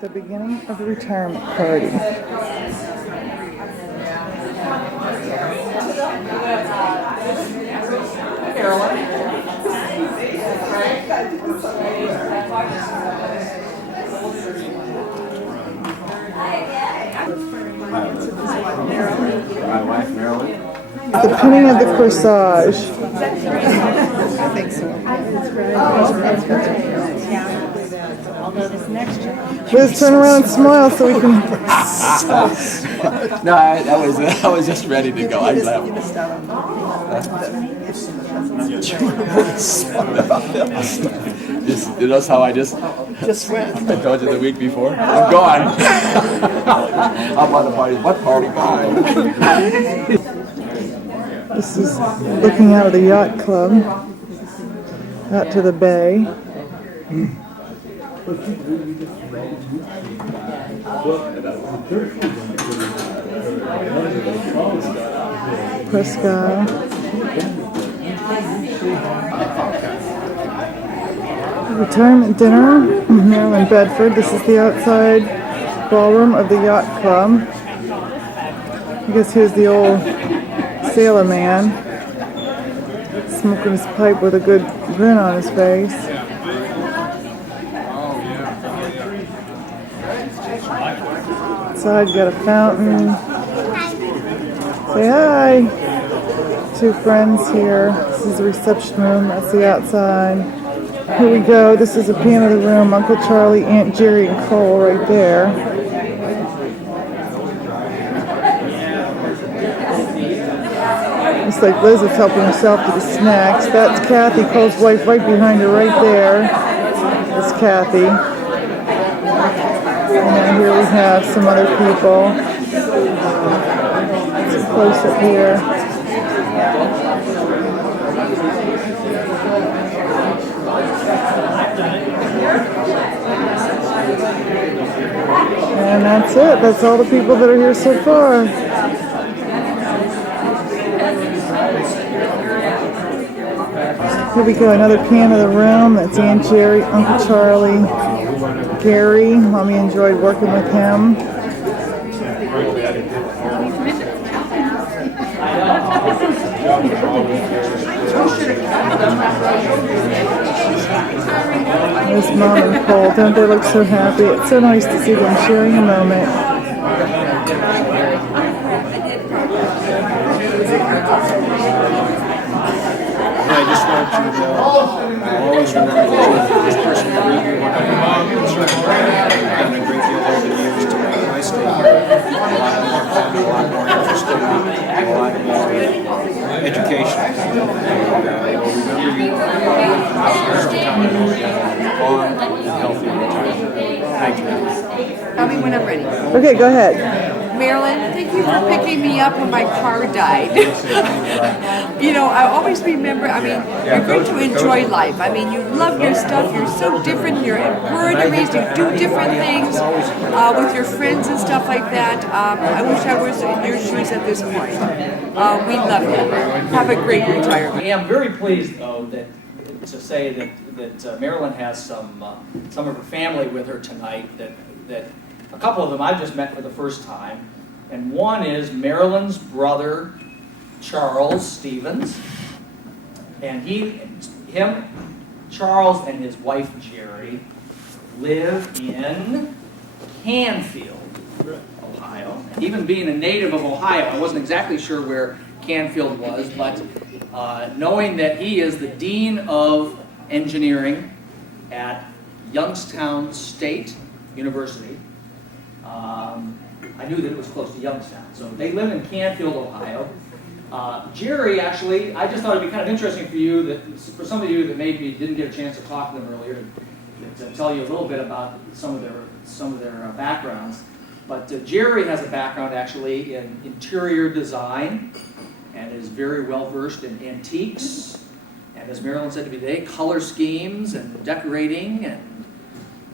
The beginning of the retirement party. My wife, Melon. The pinning of the corsage. I think so. Liz, turn around and smile so we can. No, I was just ready to go. I'm glad. You notice how I just went. I told you the week before. I'm gone. How about the party? What party? This is looking out of the yacht club, out to the bay. Prescott. Retirement dinner, Maryland, Bedford. This is the outside ballroom of the yacht club. I guess here's the old sailor man, smoking his pipe with a good grin on his face. Outside, got a fountain. Say hi. Two friends here. This is the reception room. That's the outside. Here we go. This is a piano of the room. Uncle Charlie, Aunt Jerry, and Cole right there. Looks like Liz is helping herself to the snacks. That's Kathy, Cole's wife, right behind her, right there. That's Kathy. And here we have some other people. It's close up here. And that's it. That's all the people that are here so far. Here we go, another piano in the room. That's Aunt Jerry, Uncle Charlie, Gary. Mommy enjoyed working with him. There's Mom and Cole. Don't they look so happy? It's so nice to see them sharing a moment. I just want you to know, I always remember that you're the first person to read me when I'm I've done a great deal over the years to make my stay here a lot more fun, a lot more interesting, a lot more educational. And we'll remember you for the rest of the time on healthy retirement. Thank you. Tell me when I'm ready. Okay, go ahead. Marilyn, thank you for picking me up when my car died. You know, I always remember, I mean, you're going to enjoy life. I mean, you love your stuff, you're so different, you're embroideries, you do different things with your friends and stuff like that. I wish I was in your shoes at this point. We love you. Have a great retirement. I am very pleased, though, to say that Marilyn has some of her family with her tonight. That a couple of them I've just met for the first time, and one is Marilyn's brother, Charles Stevens, and Charles, and his wife Jerry live in Canfield, Ohio. And even being a native of Ohio, I wasn't exactly sure where Canfield was, but knowing that he is the Dean of Engineering at Youngstown State University, I knew that it was close to Youngstown. So they live in Canfield, Ohio. Jerry, actually, I just thought it'd be kind of interesting for you, for some of you that maybe didn't get a chance to talk to them earlier, to tell you a little bit about some of their backgrounds. But Jerry has a background actually in interior design and is very well versed in antiques, and as Marilyn said to me today, color schemes and decorating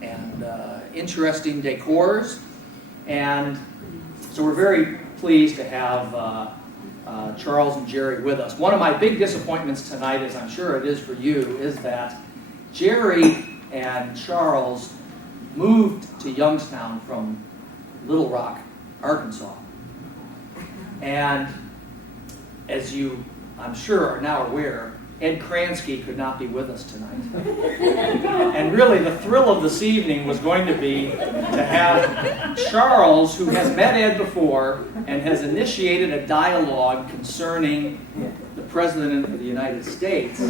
and interesting decors. And so we're very pleased to have Charles and Jerry with us. One of my big disappointments tonight, as I'm sure it is for you, is that Jerry and Charles moved to Youngstown from Little Rock, Arkansas. And as you, I'm sure, are now aware, Ed Kransky could not be with us tonight. And really, the thrill of this evening was going to be to have Charles, who has met Ed before and has initiated a dialogue concerning the President of the United States.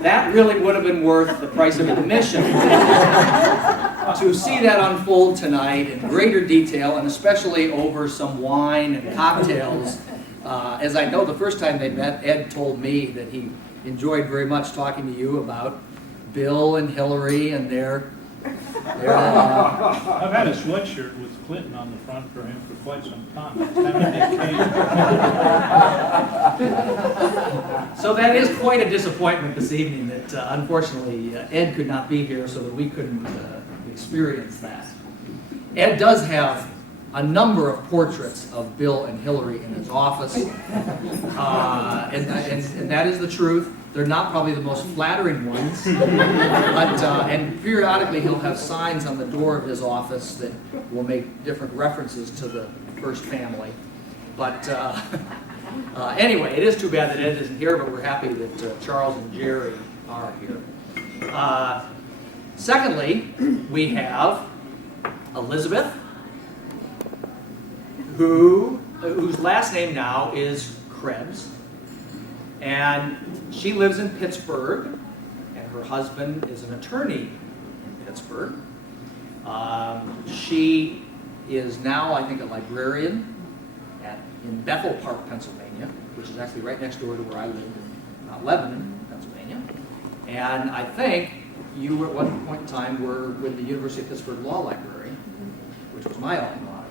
That really would have been worth the price of admission. To see that unfold tonight in greater detail, and especially over some wine and cocktails. As I know, the first time they met, Ed told me that he enjoyed very much talking to you about Bill and Hillary and their I've had a sweatshirt with Clinton on the front for him for quite some time. So that is quite a disappointment this evening that unfortunately Ed could not be here so that we couldn't experience that. Ed does have a number of portraits of Bill and Hillary in his office, and that is the truth. They're not probably the most flattering ones, but and periodically he'll have signs on the door of his office that will make different references to the first family. But anyway, it is too bad that Ed isn't here, but we're happy that Charles and Jerry are here. Secondly, we have Elizabeth, whose last name now is Krebs, and she lives in Pittsburgh, and her husband is an attorney in Pittsburgh. She is now, I think, a librarian in Bethel Park, Pennsylvania, which is actually right next door to where I lived in Mount Lebanon, Pennsylvania. And I think you at one point in time were with the University of Pittsburgh Law Library, which was my alma mater.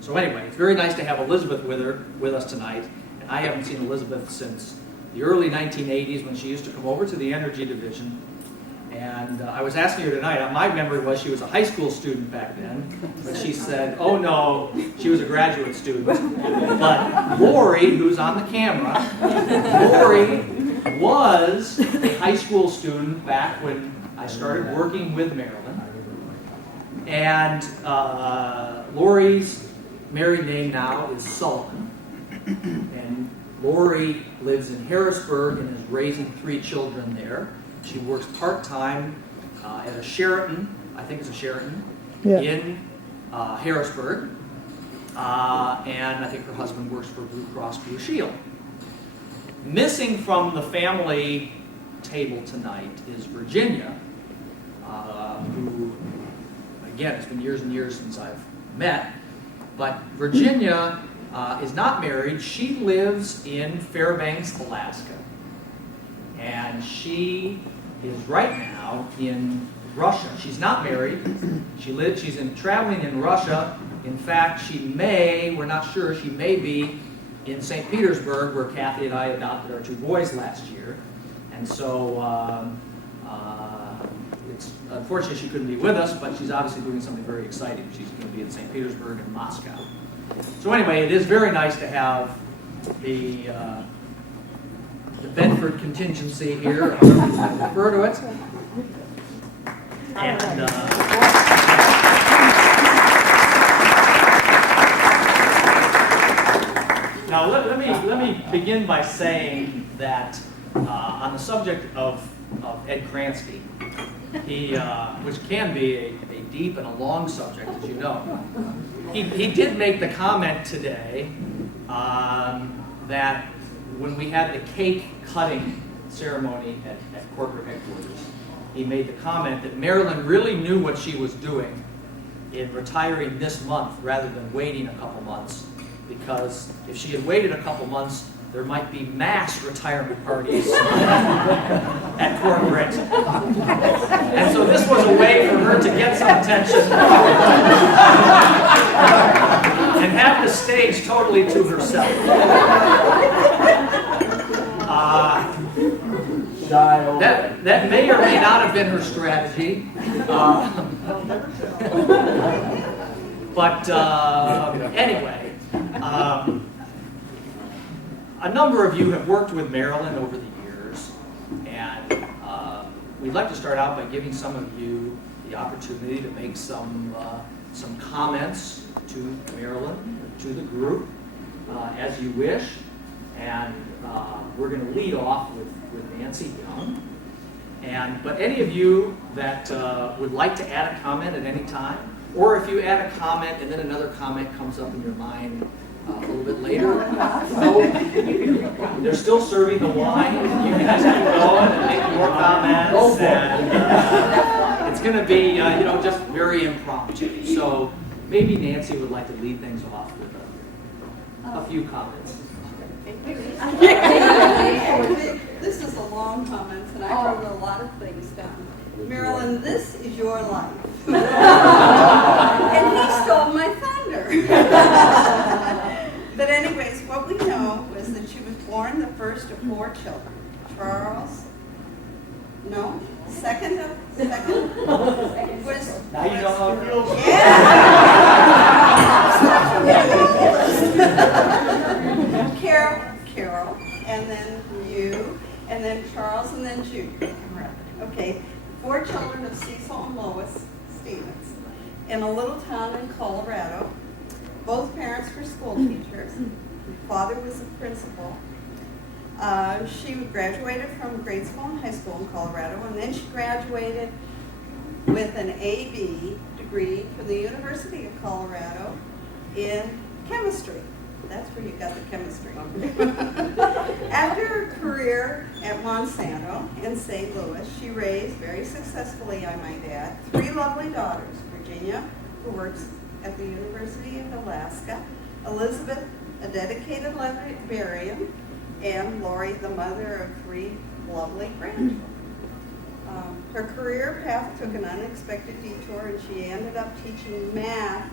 So anyway, it's very nice to have Elizabeth with us tonight. And I haven't seen Elizabeth since the early 1980s when she used to come over to the Energy Division. And I was asking her tonight, my memory was she was a high school student back then, but she said, oh no, she was a graduate student. But Lori, who's on the camera, Lori was a high school student back when I started working with Marilyn. And Lori's married name now is Sullivan. And Lori lives in Harrisburg and is raising 3 children there. She works part-time at a Sheraton, I think it's a Sheraton, in Harrisburg. And I think her husband works for Blue Cross Blue Shield. Missing from the family table tonight is Virginia, who, again, it's been years and years since I've met, but Virginia is not married. She lives in Fairbanks, Alaska. And she is right now in Russia. She's not married. She's traveling in Russia. In fact, we're not sure, she may be in St. Petersburg, where Kathy and I adopted our 2 boys last year. And so it's unfortunate she couldn't be with us, but she's obviously doing something very exciting. She's going to be in St. Petersburg and Moscow. So anyway, it is very nice to have the Bedford contingency here, however you might refer to it. And now let me begin by saying that on the subject of Ed Kransky, which can be a deep and a long subject, as you know, he did make the comment today that when we had the cake cutting ceremony at corporate headquarters, he made the comment that Marilyn really knew what she was doing in retiring this month rather than waiting a couple months, because if she had waited a couple months, there might be mass retirement parties at corporate. And so this was a way for her to get some attention and have the stage totally to herself. That may or may not have been her strategy. But anyway, a number of you have worked with Marilyn over the years, and we'd like to start out by giving some of you the opportunity to make some comments to Marilyn, to the group, as you wish. And we're going to lead off with Nancy Young. But any of you that would like to add a comment at any time, or if you add a comment and then another comment comes up in your mind a little bit later, they're still serving the wine. You can just keep going and make more comments. And it's going to be, just very impromptu. So maybe Nancy would like to lead things off with a few comments. This is a long comment, and I wrote a lot of things down. Marilyn, this is your life. And he stole my thunder. But anyways, what we know was that she was born the first of 4 children. Charles, no, second was Now you know how it feels. Carol, and then you, and then Charles, and then Jude. Okay, 4 children of Cecil and Lois Stevens in a little town in Colorado. Both parents were school teachers. Father was a principal. She graduated from grade school and high school in Colorado, and then she graduated with an AB degree from the University of Colorado in chemistry. That's where you got the chemistry. After her career at Monsanto in St. Louis, she raised, very successfully I might add, 3 lovely daughters. Virginia, who works at the University of Alaska, Elizabeth, a dedicated librarian, and Lori, the mother of 3 lovely grandchildren. Her career path took an unexpected detour, and she ended up teaching math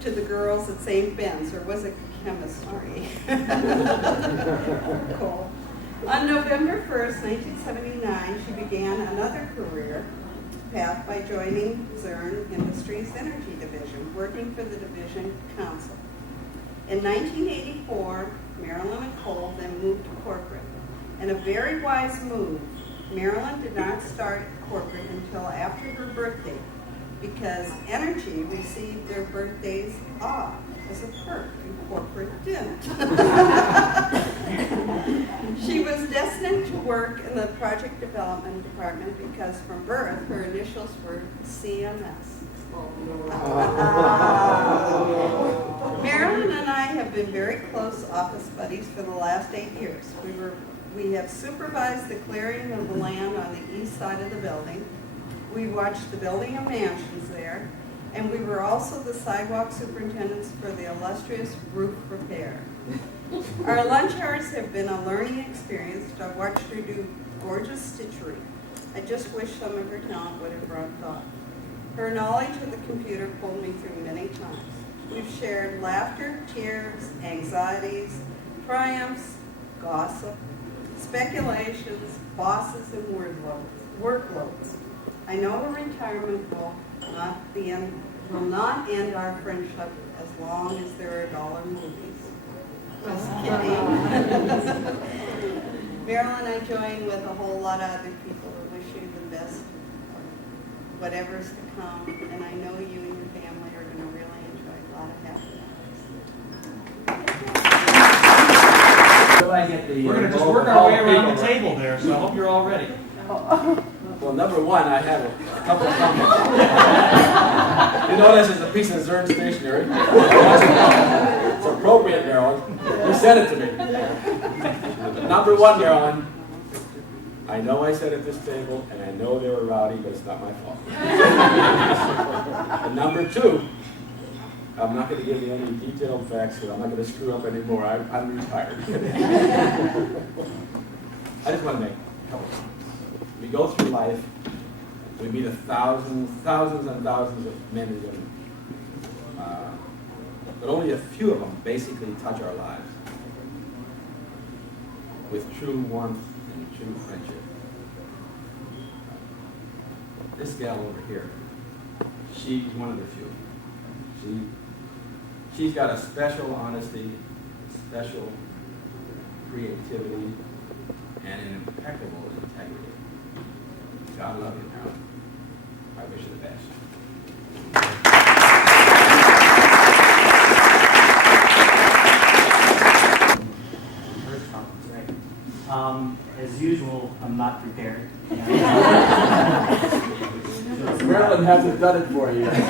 to the girls at St. Ben's, or was it chemistry? Cool. On November 1st, 1979, she began another career path by joining Zurn Industries Energy Division, working for the division council. In 1984, Marilyn and Cole then moved to corporate. And a very wise move, Marilyn did not start corporate until after her birthday, because Energy received their birthdays off as a perk, and corporate didn't. She was destined to work in the project development department because from birth her initials were CMS. Marilyn and I have been very close office buddies for the last 8 years. We have supervised the clearing of the land on the east side of the building. We watched the building of mansions there, and we were also the sidewalk superintendents for the illustrious roof repair. Our lunch hours have been a learning experience. I've watched her do gorgeous stitchery. I just wish some of her talent would have brought thought. Her knowledge of the computer pulled me through many times. We've shared laughter, tears, anxieties, triumphs, gossip, speculations, bosses, and workloads. I know her retirement will not end our friendship as long as there are dollar movies. Just kidding. Marilyn, I join with a whole lot of other people to wish you the best of whatever's to come, and I know you and your family are going to really enjoy a lot of happiness. We're going to just work our way around the table there, so I hope you're all ready. Well, number one, I have a couple of comments. You know this is a piece of Zurn stationery. It's appropriate, Marilyn. You sent it to me. Number one, Marilyn, I know I sat at this table, and I know they were rowdy, but it's not my fault. And number two, I'm not going to give you any detailed facts, because I'm not going to screw up anymore. I'm retired. I just want to make a couple comments. We go through life, we meet thousands and thousands of men and women, but only a few of them basically touch our lives with true warmth and true friendship. This gal over here, she's one of the few. She's got a special honesty, special creativity, and an impeccable integrity. God love you, Marilyn. I wish you the best. First comments, right? As usual, I'm not prepared. Marilyn hasn't done it for you. Marilyn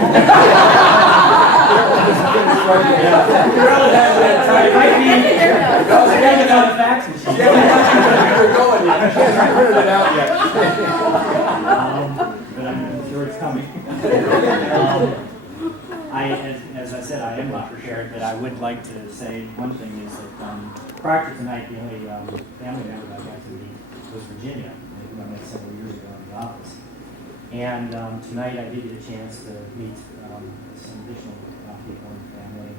hasn't had time. She hasn't got you going yet. She hasn't printed it out yet. But I'm sure it's coming. As I said, I am not prepared, but I would like to say one thing is that prior to tonight, the only family member I got to meet was Virginia, who I met several years ago in the office. And tonight I did get a chance to meet some additional people in the family.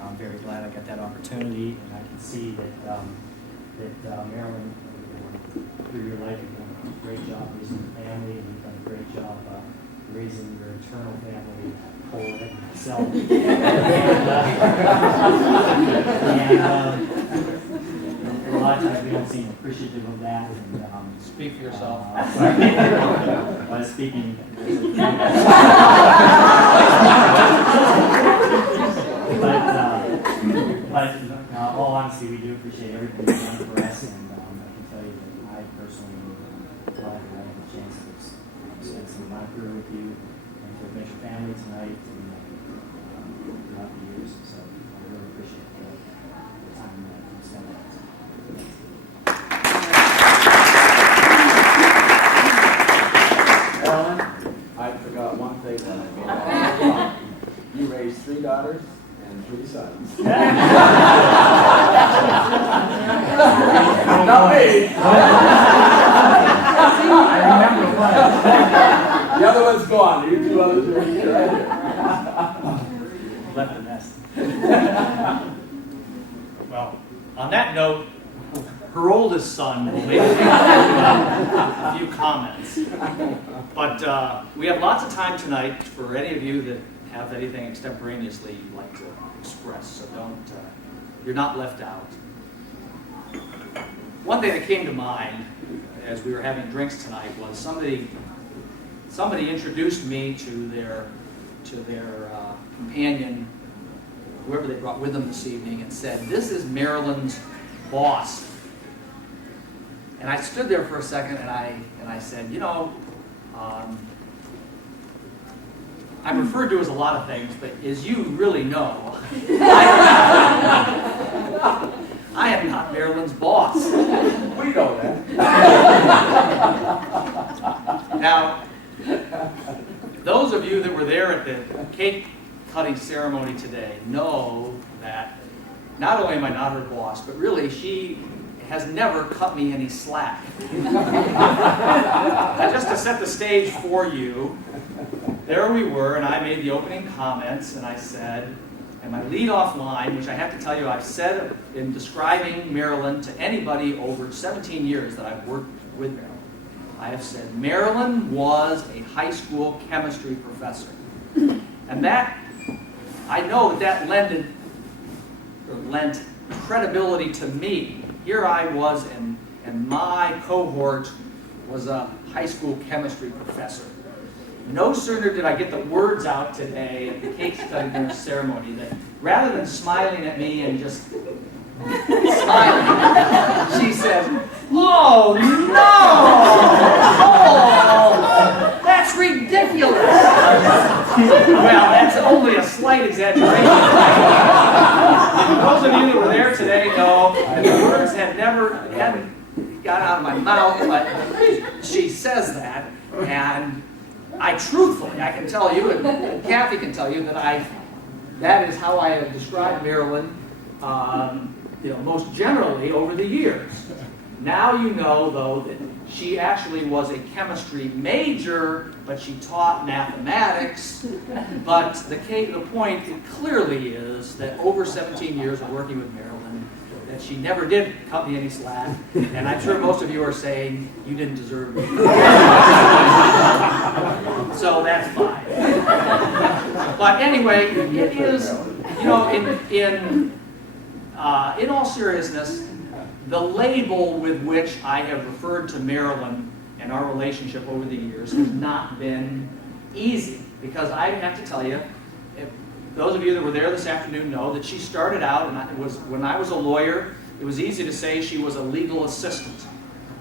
I'm very glad I got that opportunity, and I can see that Marilyn, through your life, you've done a great job raising the family, and you've done a great job raising your eternal family, Cole and myself. A lot of times we don't seem appreciative of that. And, Speak for yourself. By speaking. But all honesty, we do appreciate everything you've done for us, and I can tell you that I personally am glad that I had the chance to spend some of my career with you and to meet your family tonight and throughout the years. So I really appreciate the time that you spent with us. Marilyn, I forgot one thing when I came out. You raised 3 daughters and 3 sons. Not me. I remember one. The other one's gone. You 2 others are here. Right here. Left the nest. Well, on that note, her oldest son will make a few comments. But we have lots of time tonight for any of you that have anything extemporaneously you'd like to express, so you're not left out. One thing that came to mind as we were having drinks tonight was somebody introduced me to their companion, whoever they brought with them this evening, and said, "This is Marilyn's boss." And I stood there for a second and I said, I'm referred to as a lot of things, but as you really know, I am not Marilyn's boss. We know that. Now, those of you that were there at the cake cutting ceremony today know that not only am I not her boss, but really she has never cut me any slack. Now, just to set the stage for you, there we were, and I made the opening comments, and I said, and my lead-off line, which I have to tell you I've said in describing Marilyn to anybody over 17 years that I've worked with Marilyn, I have said, Marilyn was a high school chemistry professor. And that, I know that lent credibility to me. Here I was, and my cohort was a high school chemistry professor. No sooner did I get the words out today at the cake cutting ceremony that rather than smiling at me and just smiling, she said, "Oh, no! Oh, that's ridiculous!" Well, that's only a slight exaggeration. Those of you that were there today know that the words hadn't got out of my mouth, but she says that, and I truthfully, I can tell you, and Kathy can tell you, that is how I have described Marilyn, most generally over the years. Now you know, though, that she actually was a chemistry major, but she taught mathematics. But the point clearly is that over 17 years of working with Marilyn, that she never did cut me any slack, and I'm sure most of you are saying, "You didn't deserve me." So that's fine. But anyway, it is, in all seriousness, the label with which I have referred to Marilyn and our relationship over the years has not been easy, because I have to tell you, those of you that were there this afternoon know that she started out, and when I was a lawyer, it was easy to say she was a legal assistant.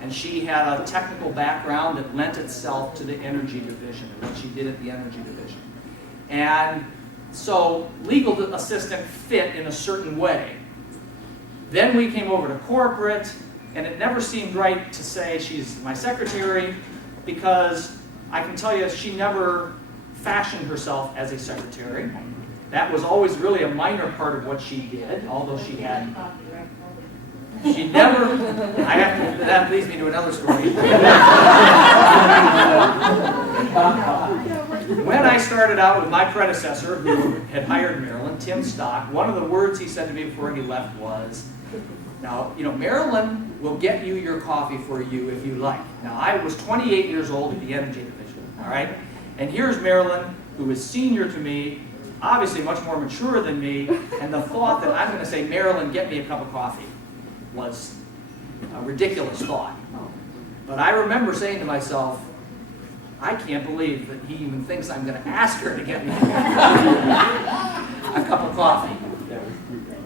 And she had a technical background that lent itself to the energy division and what she did at the energy division. And so legal assistant fit in a certain way. Then we came over to corporate, and it never seemed right to say she's my secretary, because I can tell you she never fashioned herself as a secretary. That was always really a minor part of what she did, although she never, that leads me to another story. When I started out with my predecessor, who had hired Marilyn, Tim Stock, one of the words he said to me before he left was, now, Marilyn will get you your coffee for you if you like. Now, I was 28 years old at the energy division, all right? And here's Marilyn, who is senior to me, obviously much more mature than me, and the thought that I'm going to say, Marilyn, get me a cup of coffee, was a ridiculous thought. But I remember saying to myself, I can't believe that he even thinks I'm going to ask her to get me a cup of coffee.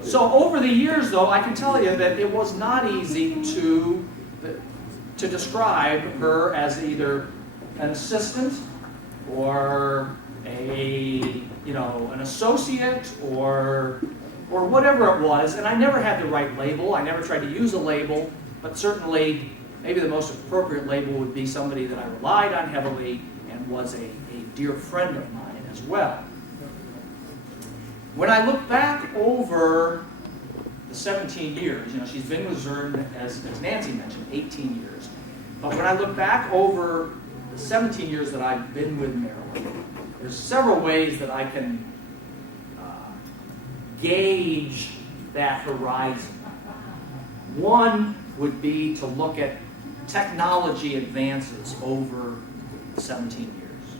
So over the years, though, I can tell you that it was not easy to describe her as either an assistant or an associate or whatever it was, and I never had the right label. I never tried to use a label, but certainly maybe the most appropriate label would be somebody that I relied on heavily and was a dear friend of mine as well. When I look back over the 17 years, she's been with Zern, as Nancy mentioned, 18 years. But when I look back over the 17 years that I've been with Marilyn, there's several ways that I can gauge that horizon. One would be to look at technology advances over 17 years.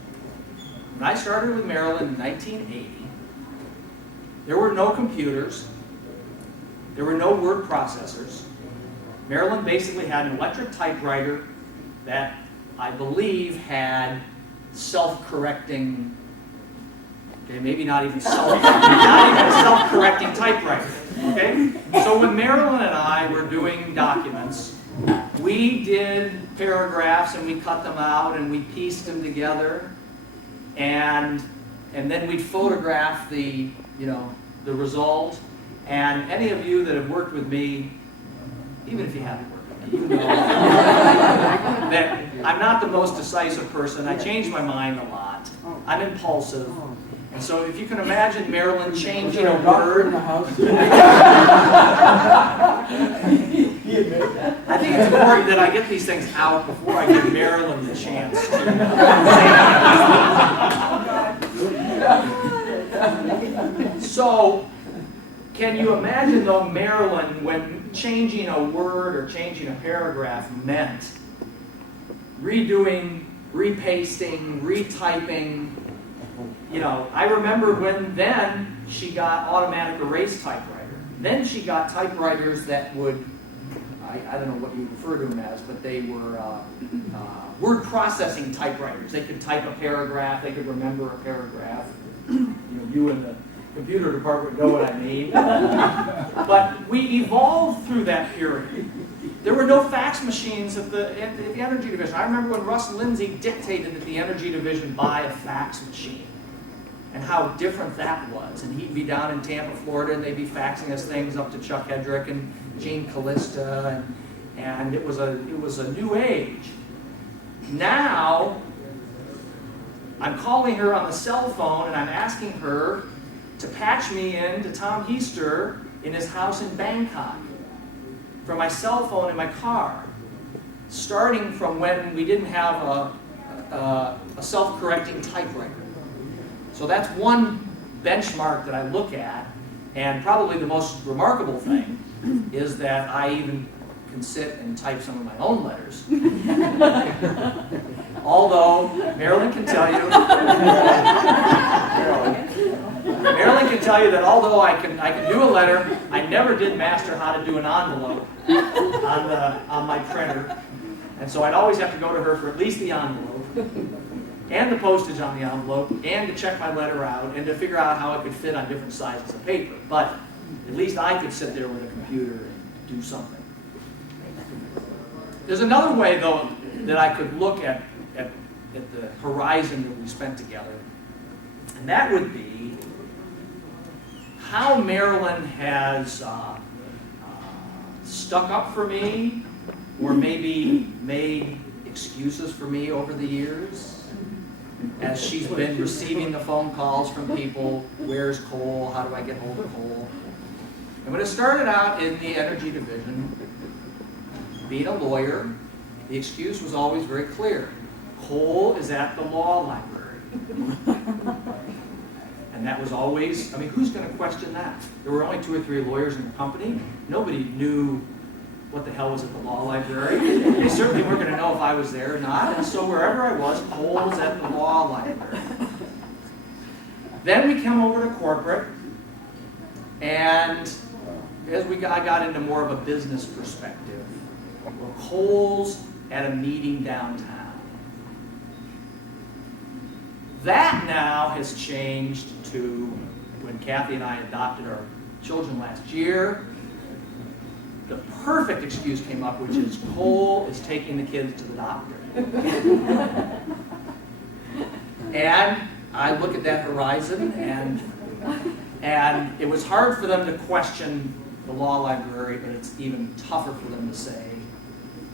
When I started with Marilyn in 1980, there were no computers, there were no word processors. Marilyn basically had an electric typewriter that I believe had self-correcting, maybe not even self-correcting typewriter. Okay? So when Marilyn and I were doing documents, we did paragraphs and we cut them out and we pieced them together, and then we'd photograph the result. And any of you that have worked with me, even if you haven't worked with me, you know that I'm not the most decisive person. I change my mind a lot. I'm impulsive. And so if you can imagine Marilyn changing a word, I think it's important that I get these things out before I give Marilyn the chance to say. So, can you imagine, though, Marilyn, when changing a word or changing a paragraph meant redoing, repasting, retyping? I remember then she got automatic erase typewriter. Then she got typewriters that would, I don't know what you refer to them as, but they were word processing typewriters. They could type a paragraph, they could remember a paragraph. You in the computer department know what I mean. But we evolved through that period. There were no fax machines at the energy division. I remember when Russ Lindsay dictated that the energy division buy a fax machine, and how different that was. And he'd be down in Tampa, Florida, and they'd be faxing us things up to Chuck Hedrick and Gene Callista, and it was a new age. Now, I'm calling her on the cell phone, and I'm asking her to patch me in to Tom Heister in his house in Bangkok from my cell phone in my car, starting from when we didn't have a self-correcting typewriter. So that's one benchmark that I look at, and probably the most remarkable thing is that I even can sit and type some of my own letters. Although Marilyn can tell you that although I can do a letter, I never did master how to do an envelope on my printer. And so I'd always have to go to her for at least the envelope, and the postage on the envelope, and to check my letter out, and to figure out how it could fit on different sizes of paper. But at least I could sit there with a computer and do something. There's another way, though, that I could look at the horizon that we spent together, and that would be how Marilyn has stuck up for me, or maybe made excuses for me over the years, as she's been receiving the phone calls from people, where's Cole, how do I get hold of Cole? And when it started out in the energy division, being a lawyer, the excuse was always very clear. Cole is at the law library. And that was always, I mean, who's going to question that? There were only 2 or 3 lawyers in the company. Nobody knew what the hell was at the law library. They certainly weren't going to know if I was there or not. And so wherever I was, Cole was at the law library. Then we came over to corporate, and as I got into more of a business perspective, well, Cole's at a meeting downtown. That now has changed to when Kathy and I adopted our children last year. The perfect excuse came up, which is Cole is taking the kids to the doctor. And I look at that horizon, and it was hard for them to question the law library, but it's even tougher for them to say,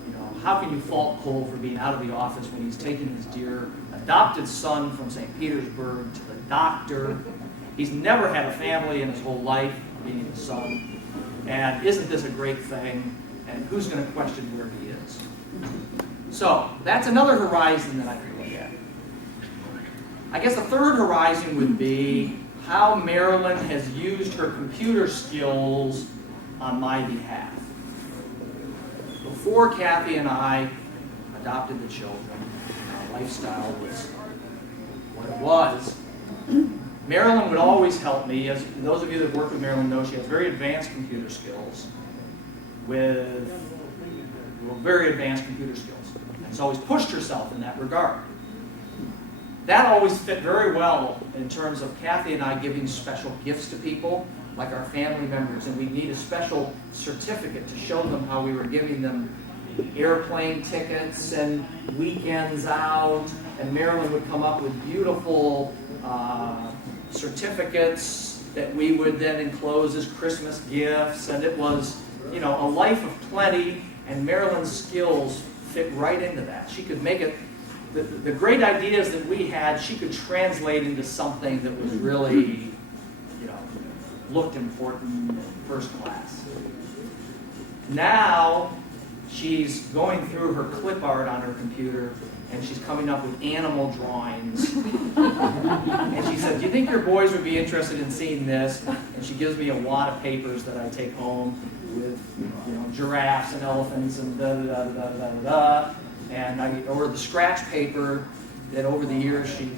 you know, how can you fault Cole for being out of the office when he's taking his dear adopted son from St. Petersburg to the doctor? He's never had a family in his whole life, being his son. And isn't this a great thing? And who's going to question where he is? So that's another horizon that I can look at. I guess the third horizon would be how Marilyn has used her computer skills on my behalf. Before Kathy and I adopted the children, our lifestyle was what it was. Marilyn would always help me. As those of you that have worked with Marilyn know, she has very advanced computer skills, very advanced computer skills. And has always pushed herself in that regard. That always fit very well in terms of Kathy and I giving special gifts to people, like our family members, and we'd need a special certificate to show them how we were giving them airplane tickets and weekends out, and Marilyn would come up with beautiful certificates that we would then enclose as Christmas gifts, and it was, you know, a life of plenty, and Marilyn's skills fit right into that. She could make it, the great ideas that we had, she could translate into something that was really, you know, looked important, first class. Now, she's going through her clip art on her computer, and she's coming up with animal drawings. And she said, do you think your boys would be interested in seeing this? And she gives me a wad of papers that I take home with, you know, giraffes and elephants and da-da-da-da-da-da-da. And or the scratch paper that over the years she's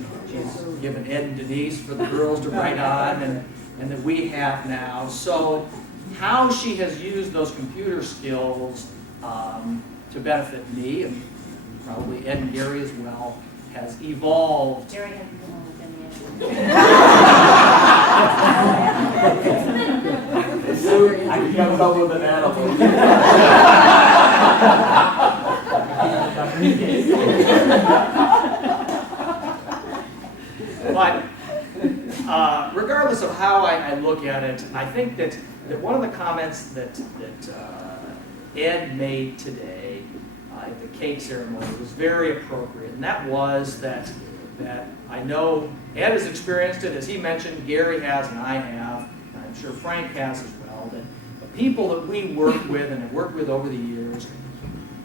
given Ed and Denise for the girls to write on, and that we have now. So how she has used those computer skills to benefit me, and probably Ed and Gary as well, has evolved. Gary hasn't been on with any yet. I got trouble with an animal. But regardless of how I look at it, I think that one of the comments that Ed made today at the cake ceremony was very appropriate, and that was that I know Ed has experienced it, as he mentioned, Gary has, and I have, and I'm sure Frank has as well, that the people that we work with and have worked with over the years,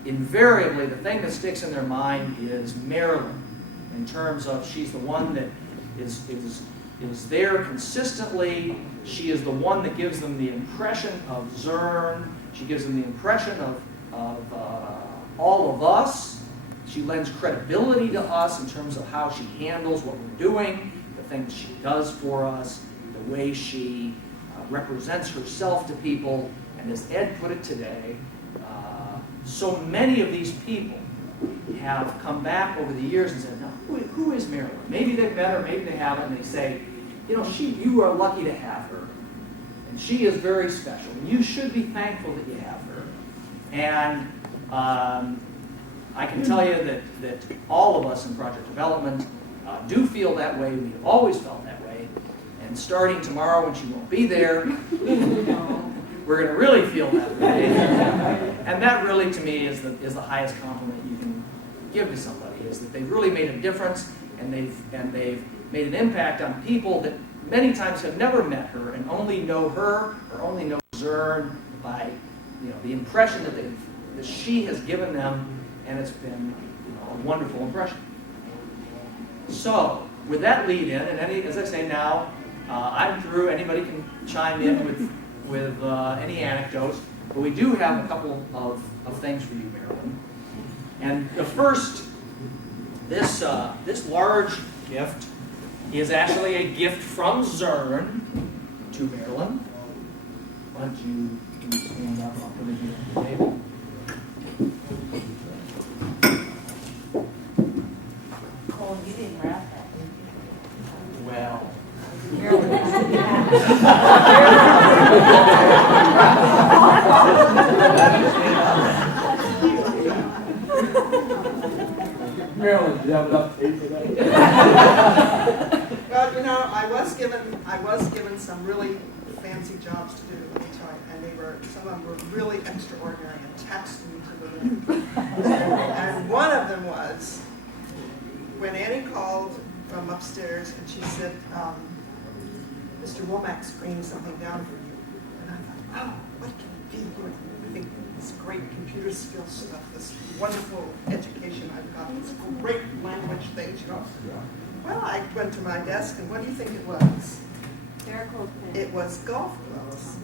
invariably the thing that sticks in their mind is Marilyn, in terms of she's the one that is there consistently. She is the one that gives them the impression of Zurn. She gives them the impression of all of us. She lends credibility to us in terms of how she handles what we're doing, the things she does for us, the way she represents herself to people. And as Ed put it today, so many of these people have come back over the years and said, now, who is Marilyn? Maybe they've met her, maybe they haven't, and they say, you know, you are lucky to have her. And she is very special. And you should be thankful that you have her. And I can tell you that all of us in project development do feel that way. We have always felt that way. And starting tomorrow when she won't be there, we're going to really feel that way. And that really, to me, is the highest compliment you can give to somebody, is that they've really made a difference, and they've made an impact on people that many times have never met her and only know her or only know Zern by, you know, the impression that she has given them, and it's been, you know, a wonderful impression. So, with that lead in, and as I say now, I'm through. Anybody can chime in with any anecdotes, but we do have a couple of things for you, Marilyn. And the first, this large gift is actually a gift from Zern to Marilyn. Why don't you stand up? I'll put it here on the table. Oh, you didn't wrap that, did you? Well, Marilyn, do you have enough tape for that? Well, you know, I was given some really fancy jobs to do, let me tell you, and some of them were really extraordinary and taxed me to the limit. And one of them was when Annie called from upstairs and she said, Mr. Womack's bringing something down for you. And I thought, oh, what can it be? You know, I think this great computer skills stuff, this wonderful education I've got, this great language things, you know. Well, I went to my desk, and what do you think it was? It was golf clubs.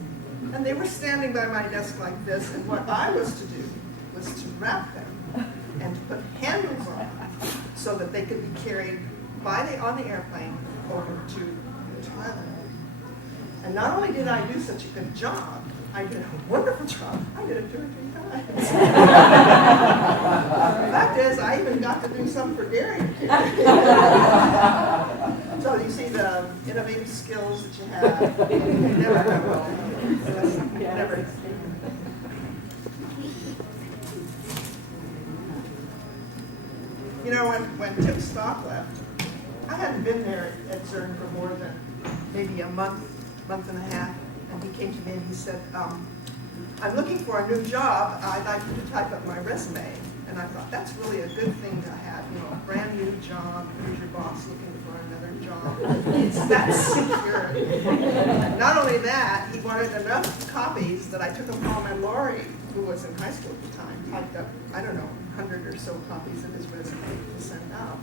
And they were standing by my desk like this, and what I was to do was to wrap them and to put handles on them so that they could be carried on the airplane over to Thailand. And not only did I do such a good job, I did a wonderful job. I did it 2 or 3 times. The fact is, I even got to do some for Gary. So you see the innovative skills that you have. Never. You know, when Tim Stock left, I hadn't been there at CERN for more than maybe a month and a half, and he came to me and he said, I'm looking for a new job. I'd like you to type up my resume. And I thought, that's really a good thing to have, you know, a brand new job. Here's your boss looking for another job. It's that secure. And not only that, he wanted enough copies that I took him home, and Lori, who was in high school at the time, typed up, I don't know, 100 or so copies of his resume to send out.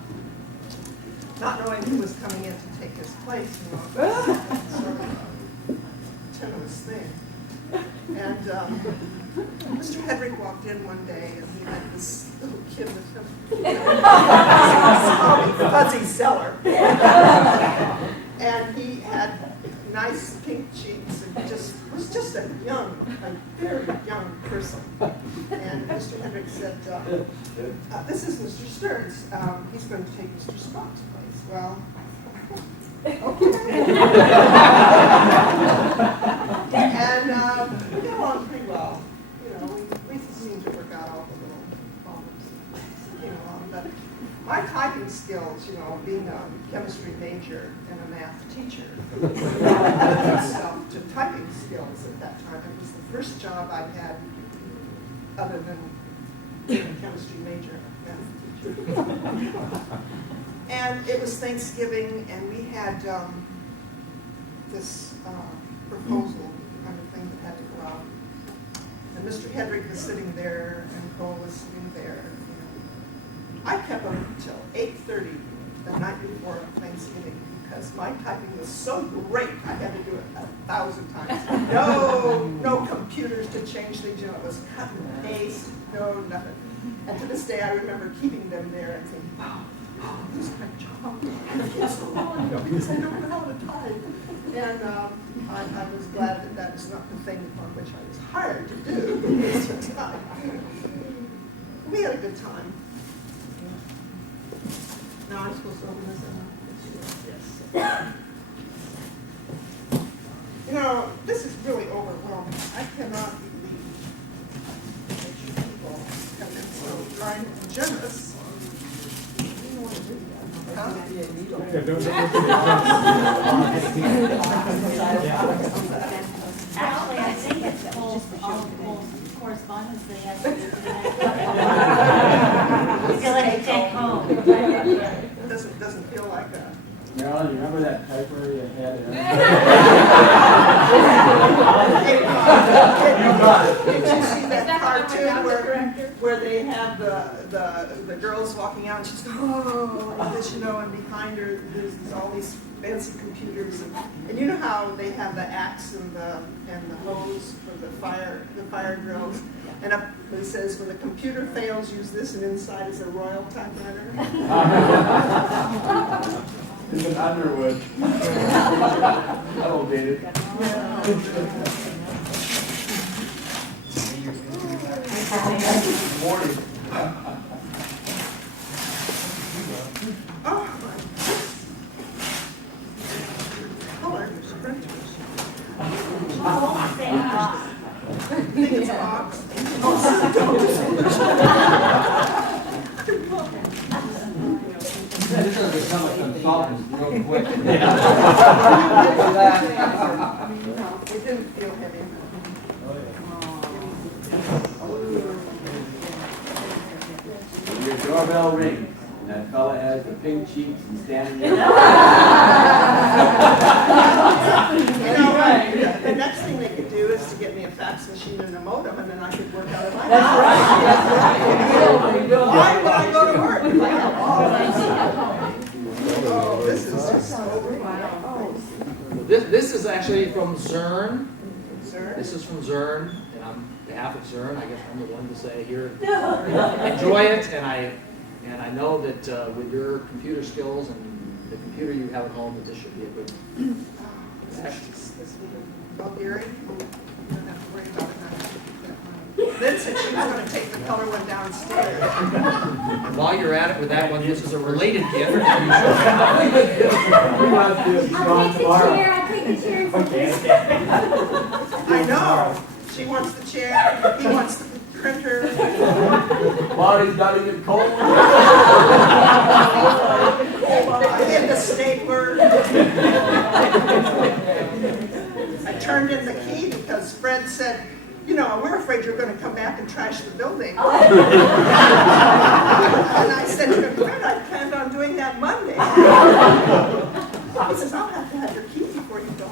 Not knowing who was coming in to take his place, you know, sort of a tenuous thing. And Mr. Hedrick walked in one day, and he had this little kid with him, Fuzzy Zeller. And he had nice pink cheeks, and was just a very young person. And Mr. Hedrick said, this is Mr. Stearns. He's going to take Mr. Spock's place. Well, okay. And we got along pretty well. You know, we seemed to work out all the little problems that came along. But my typing skills, you know, being a chemistry major and a math teacher, myself to typing skills at that time. It was the first job I'd had other than being a chemistry major and a math teacher. And it was Thanksgiving, and we had this proposal kind of thing that had to go out. And Mr. Hedrick was sitting there, and Cole was sitting there. I kept up until 8:30 the night before Thanksgiving because my typing was so great, I had to do it 1,000 times. No computers to change things. You know, it was cut and paste, no nothing. And to this day, I remember keeping them there and thinking, wow. This is my job. It's so long, because I don't know how to type. And I was glad that that was not the thing upon which I was hired to do. We had a good time. supposed to open this up. You know, this is really overwhelming. I cannot believe that you people have been so kind and generous. You don't want to do that. Huh? Actually, I think it's all correspondence they have to do tonight. Feel like you take home. Doesn't feel like a. Marilyn, you remember that typewriter you had? Did you see that cartoon where they have the girls walking out and she's oh like this, you know, and behind her there's all these fancy computers and you know how they have the axe and the hose for the fire drills, and up it says when the computer fails use this, and inside is a royal typewriter. It's an Underwood. That'll date it. Morning. Oh my goodness. Colors, printers. I think it's a box. This is become a consultant real quick. It didn't feel heavy. Your doorbell rings, and that fella has the pink cheeks and standing there. You know, the next thing they could do is to get me a fax machine and a modem, and then I could work out of my house. That's right. Why would I go to work if I have all that? Oh, this is just overwhelming. This is actually from Zern. Sir? This is from Zern, and on behalf of Zern, I guess I'm the one to say here, enjoy it, and I know that with your computer skills and the computer you have at home, that this should be a good. Oh, Gary, you don't have to worry about it now. Lynn said she was going to take the color one downstairs. And while you're at it with that one, this is a related gift. I'll take the chair. I know. She wants the chair, he wants the printer. Body's not even cold. I hid the stapler. I turned in the key because Fred said, you know, we're afraid you're going to come back and trash the building. And I said to him, Fred, I planned on doing that Monday. He says, I'll have to have your key before you go.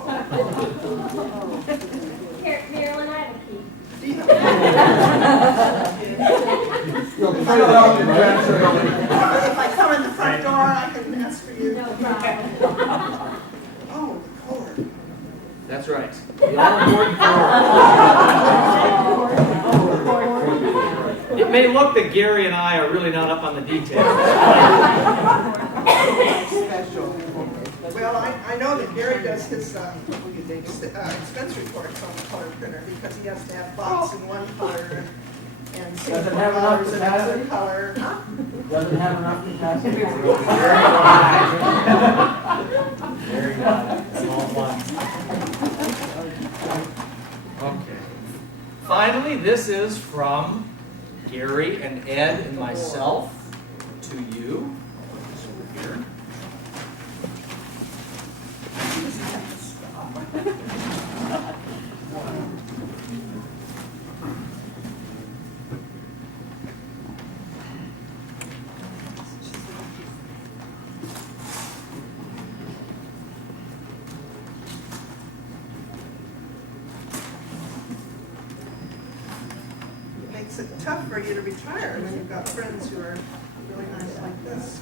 Here, Marilyn, I have a key. If I come in the front door, I can ask for you. No problem. Oh, the cord. That's right. The all-important cord. It may look that Gary and I are really not up on the details. Well, I know that Gary does his expense reports on the color printer because he has to have box in one color and Does it have enough $4 in another capacity? color. Huh? Does it have enough capacity? Very good. Small one. Okay. Finally, this is from Gary and Ed and myself to you. This over here. It makes it tough for you to retire when you've got friends who are really nice like this.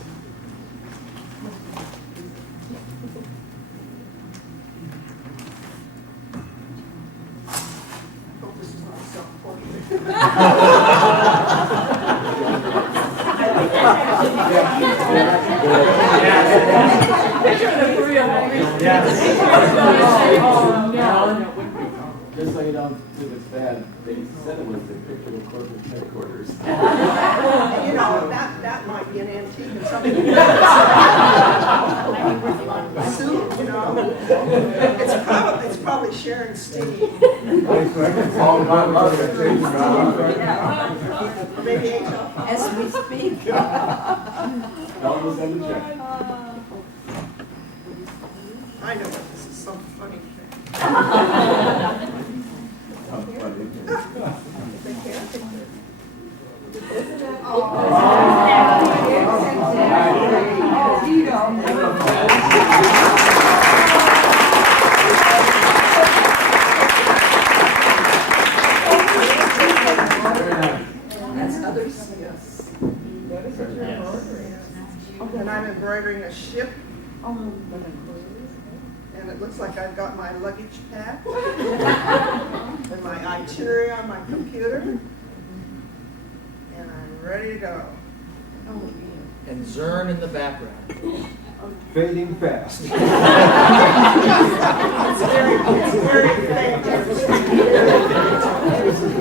I hope this is not self-portrait. Just so you don't think it's bad, they said it was the picture of corporate headquarters. You know, that might be an antique and something. It's probably Sharon Steve. Maybe H.L. As we speak. I know that this is some funny thing. That's others, yes. And I'm embroidering a ship. And it looks like I've got my luggage packed and my itinerary on my computer. And I'm ready to go. And Zern in the background. Fading fast. It's very faint.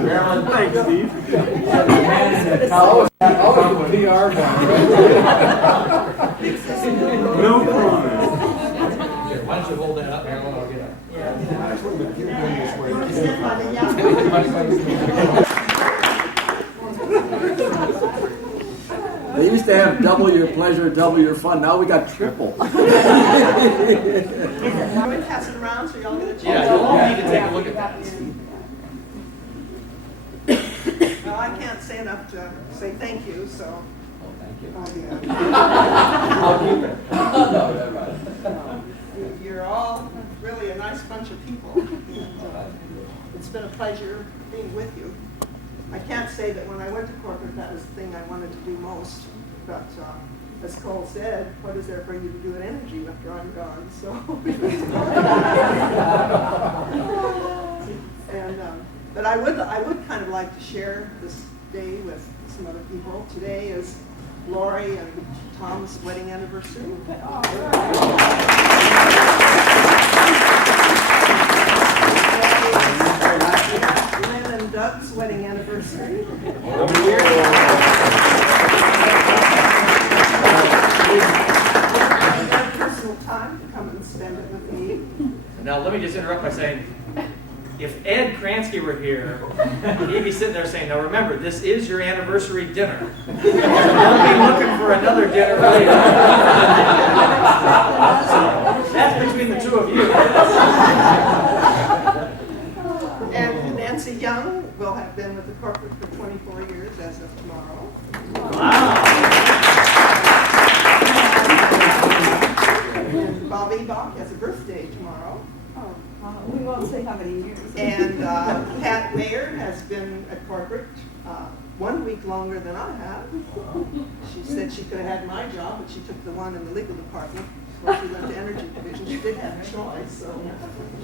Marilyn, Thanks, Steve. PR guy. No problem. Why don't you hold that up, Marilyn? I'll get up. They used to have double your pleasure, double your fun. Now we got triple. Are we passing around so y'all get a chance? Yeah, you'll need to take a look at that. Well, I can't say enough to say thank you, so. Oh, thank you. I'll I'll keep it. You're all really a nice bunch of people. It's been a pleasure being with you. I can't say that when I went to corporate that was the thing I wanted to do most, but as Cole said, what is there for you to do at Energy after I'm gone? So, but I would kind of like to share this day with some other people. Today is Lori and Tom's wedding anniversary. Lynn and Doug's wedding anniversary. Their personal time to come and spend it with me. Now, let me just interrupt by saying, if Ed Kransky were here, he'd be sitting there saying, now remember, this is your anniversary dinner. Don't be looking for another dinner later. That's between the two of you. And Nancy Young will have been with the corporate for 24 years as of tomorrow. Wow. And Bobby Bach has a birthday tomorrow. We won't say how many years. And Pat Mayer has been at corporate 1 week longer than I have. She said she could have had my job, but she took the one in the legal department. So she went to Energy Division. She did have a choice, so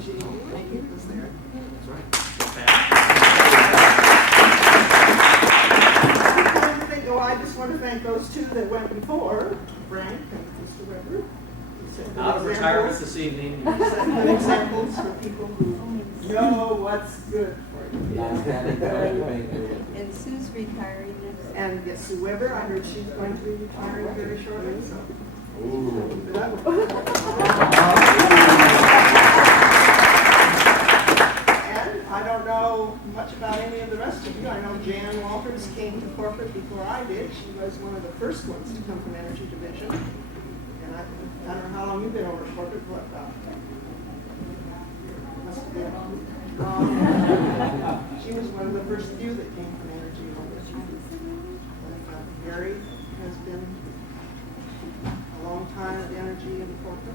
she was there. That's right. I just want to thank those two that went before, Frank and Mr. Weber. Out of retirement this evening. Set good examples for people who know what's good for you. And Sue's retiring next. And yes, Sue Weber, I heard she's going to be retiring very shortly, so. And I don't know much about any of the rest of you. I know Jan Walters came to corporate before I did. She was one of the first ones to come from Energy Division. And I don't know how long you've been over at corporate, what about? Must have been. She was one of the first few that came from Energy. And Gary has been a long time at Energy and corporate.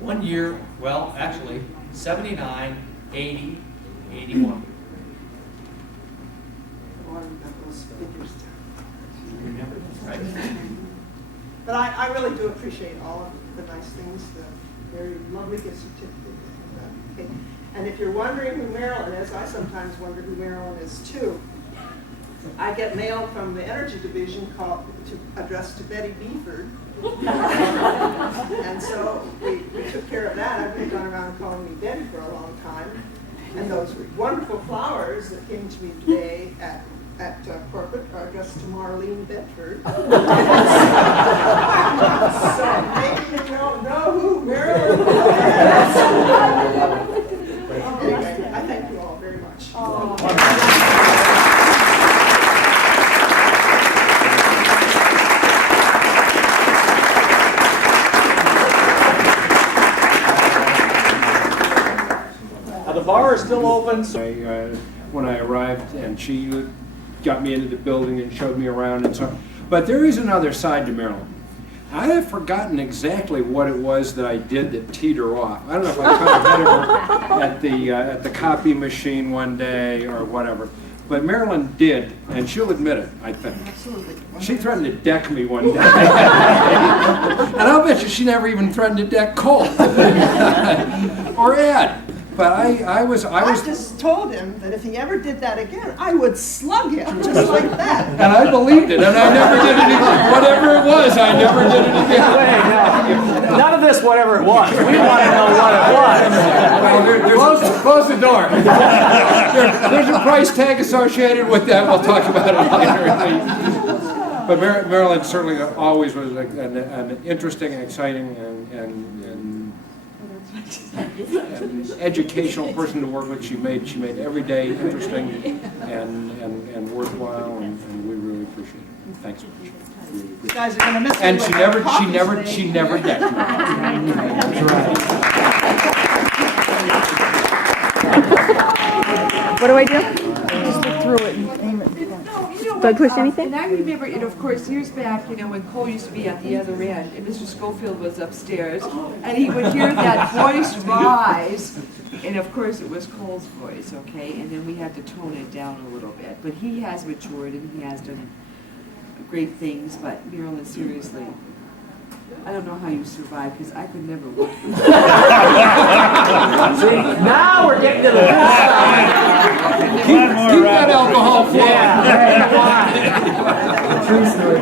1 year, well, actually, 79, 80, 81. Those figures down. Right. But I really do appreciate all of the nice things, the very lovely gift certificates. Okay. And if you're wondering who Marilyn is, I sometimes wonder who Marilyn is too. I get mail from the Energy Division addressed to Betty Beeford. And so we took care of that. I've been going around calling me Betty for a long time. And those wonderful flowers that came to me today at corporate are addressed to Marlene Bedford. So door is still open. So When I arrived, and she got me into the building and showed me around and so on. But there is another side to Maryland. I have forgotten exactly what it was that I did that teed her off. I don't know if I kind of hit her at the copy machine one day or whatever. But Marilyn did, and she'll admit it, I think. Absolutely. She threatened to deck me one day. And I'll bet you she never even threatened to deck Cole. Or Ed. But I was I just told him that if he ever did that again, I would slug him just like that. and I believed it, and I never did it again. Whatever it was, I never did it again. none of this, whatever it was. We want to know what it was. Close the door. There's a price tag associated with that. We'll talk about it later. But Marilyn certainly always was an interesting and exciting and educational person to work with. She made every day interesting and worthwhile, and we really appreciate it. Thanks so much. Really You appreciate it. guys are going to miss me And with she that never decked me. What do I do? Just look through it and aim it. No, you know Do I what, push anything? And I remember, of course, years back, when Cole used to be at the other end, and Mr. Schofield was upstairs, and he would hear that voice rise, and of course it was Cole's voice, okay, and then we had to tone it down a little bit. But he has matured and he has done great things, but Marilyn, seriously, I don't know how you survive, because I could never work with you. See, now we're getting to the good stuff. Keep that alcohol flowing. Yeah. True story.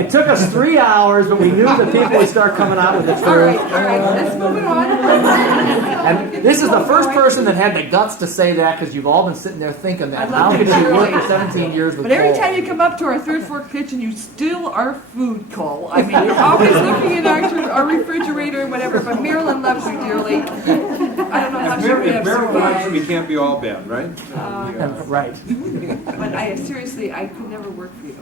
It took us 3 hours, but we knew that people would start coming out with the truth. All right, let's move it on. And this is the first person that had the guts to say that, because you've all been sitting there thinking that. How could you work for 17 years with But every Cole? time you come up to our third floor kitchen, you steal our food, Cole. I mean, you're always looking in our refrigerator and whatever, but Marilyn loves you dearly. I don't know how she would have Marilyn likes survived. me can't be all bad, right? Right. But seriously, I could never work for you.